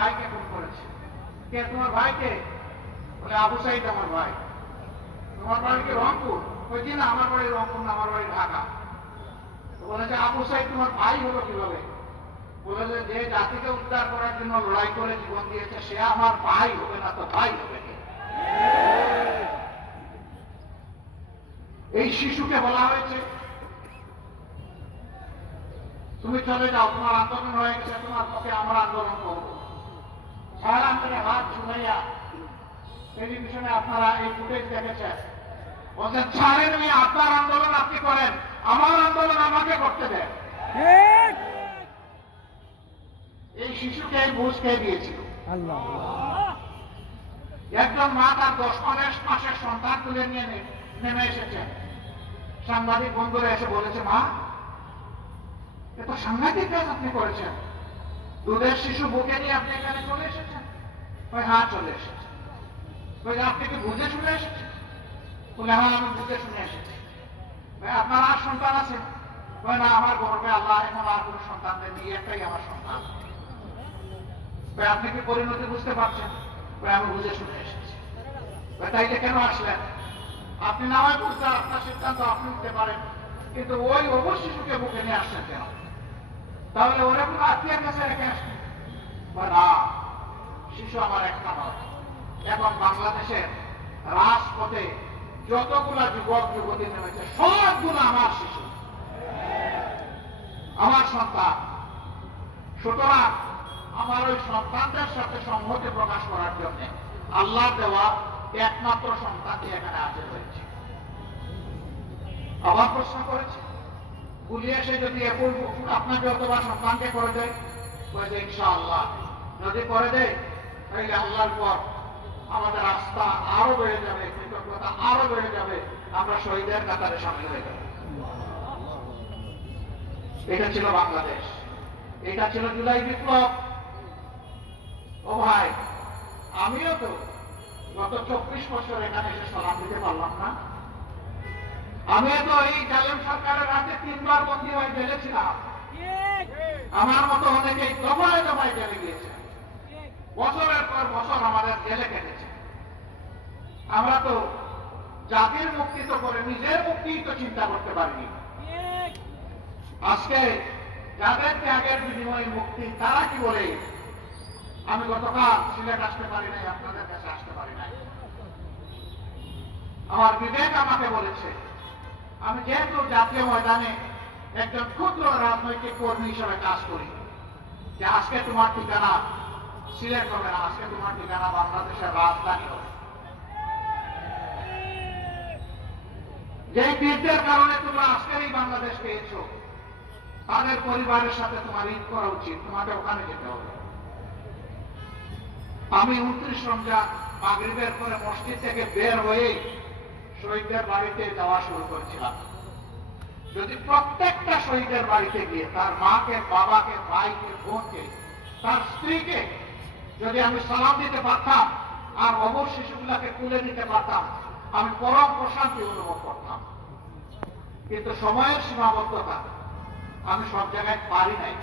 ভাইকে ফোন করেছে। কে তোমার ভাইকে? বলে আবু সাইদ আমার ভাই। তোমার বাড়ি কি রংপুর? ওই দিন আমার বাড়ি রংপুর না, আমার বাড়ি ঢাকা। বলেছে আবু সাইদ তোমার ভাই হলো কীভাবে? বলেছে যে জাতিকে উদ্ধার করার জন্য লড়াই করে জীবন দিয়েছে, সে আমার ভাই হবে না তো ভাই হবে এই শিশুকে বলা হয়েছে। তুমি চলে যাও, তোমার আন্দোলন হয়ে গেছে তোমার পক্ষে আমরা আন্দোলন করব সারা করে টেলিভিশনে আপনারা এই ফুটেজ দেখেছেন। বলছেন ছাড়েন আপনার আন্দোলন আপনি করেন আমার আন্দোলন আমাকে করতে দেন। এই শিশুকে বুঝ খেয়ে দিয়েছিল? একজন মা তার দশ মাসের মাসের সন্তান তুলে নিয়ে নেমে এসেছেন। সাংবাদিক বন্ধুরা এসে বলেছে মা এত সাংঘাতিক কাজ আপনি করেছেন। দুধের শিশু বুকে নিয়ে আপনি এখানে চলে এসেছেন। ওই হ্যাঁ চলে এসেছেন ওই আপনি কি বুঝে শুনে এসেছেন বলে হ্যাঁ আমি বুঝে শুনে এসেছি। আপনার আর সন্তান আছে? বলে, না, আমার গর্বে আল্লাহ এখন আর কোনো সন্তান এই একটাই আমার সন্তান। আপনি কি পরিণতি বুঝতে পারছেন? আমি বুঝে শুনে এসেছি। তাইলে কেন আসলেন? আপনি না হয় বুঝতে আপনার সিদ্ধান্ত আপনি নিতে পারেন, কিন্তু ওই অবশ শিশুকে বুকে নিয়ে আসছেন কেন? তাহলে ওরা কোনো আত্মীয়ের কাছে রেখে আসবেন না শিশু আমার একটা নয় এখন বাংলাদেশের রাজপথে যতগুলা যুবক, যুবতী নেমেছে, সবগুলো আমার শিশু। আমার সন্তান। সুতরাং আমার ওই সন্তানদের সাথে সংহতি প্রকাশ করার জন্য আল্লাহ দেওয়া একমাত্র সন্তানটি এখানে আছে রয়েছে আবার প্রশ্ন করেছে গুলি এসে যদি আপনাকে অথবা সন্তানকে করে দেয় ইনশাআল্লাহ। যদি করে দেয় তাহলে আল্লাহর পর আমাদের আস্থা আরও বেড়ে যাবে কৃতজ্ঞতা আরও বেড়ে যাবে। আমরা শহীদের কাতারে সামিল হয়ে যাব। এটা ছিল বাংলাদেশ। এটা ছিল জুলাই বিপ্লব। ও ভাই আমিও তো গত চব্বিশ বছর এখানে এসে সালাম দিতে পারলাম না। আমিও তো এই জালেম সরকারের হাতে তিনবার বন্দী হয়ে জেলেছিলাম। আমার মতো অনেকেই দফায় দফায় জেলে গিয়েছে। বছরের পর বছর আমাদের জেলে কেটেছে। আমরা তো জাতির মুক্তি তো করে নিজের মুক্তি তো চিন্তা করতে পারিনি। আজকে যাদের ত্যাগের বিনিময়ে মুক্তি, তারা কি বলে? আমি গতকাল সিলেট আসতে পারি নাই, আপনাদের কাছে আসতে পারি নাই। আমার বিবেক আমাকে বলেছে, আমি যেহেতু জাতীয় ময়দানে একজন ক্ষুদ্র রাজনৈতিক কর্মী হিসেবে কাজ করি, যে আজকে তোমার ঠিকানা হবে না, আজকে তোমার ঠিকানা বাংলাদেশের রাজধানী হবে। যে বীরদের কারণে তোমরা আজকের এই বাংলাদেশ তাদের পরিবারের সাথে তোমার ঈদ করা উচিত, তোমাকে ওখানে যেতে হবে। আমি উনত্রিশ রমজান মাগরিবের পরে মসজিদ থেকে বের হয়ে শহীদদের বাড়িতে যাওয়া শুরু করেছিলাম। যদি প্রত্যেকটা শহীদের বাড়িতে গিয়ে তার মাকে, বাবাকে, ভাইকে, বোনকে, তার স্ত্রীকে যদি আমি সালাম দিতে পারতাম, আর অমর শিশুগুলাকে তুলে দিতে পারতাম, আমি পরম প্রশান্তি অনুভব করতাম। কিন্তু সময়ের সীমাবদ্ধতা, আমি সব জায়গায় পারি নাই।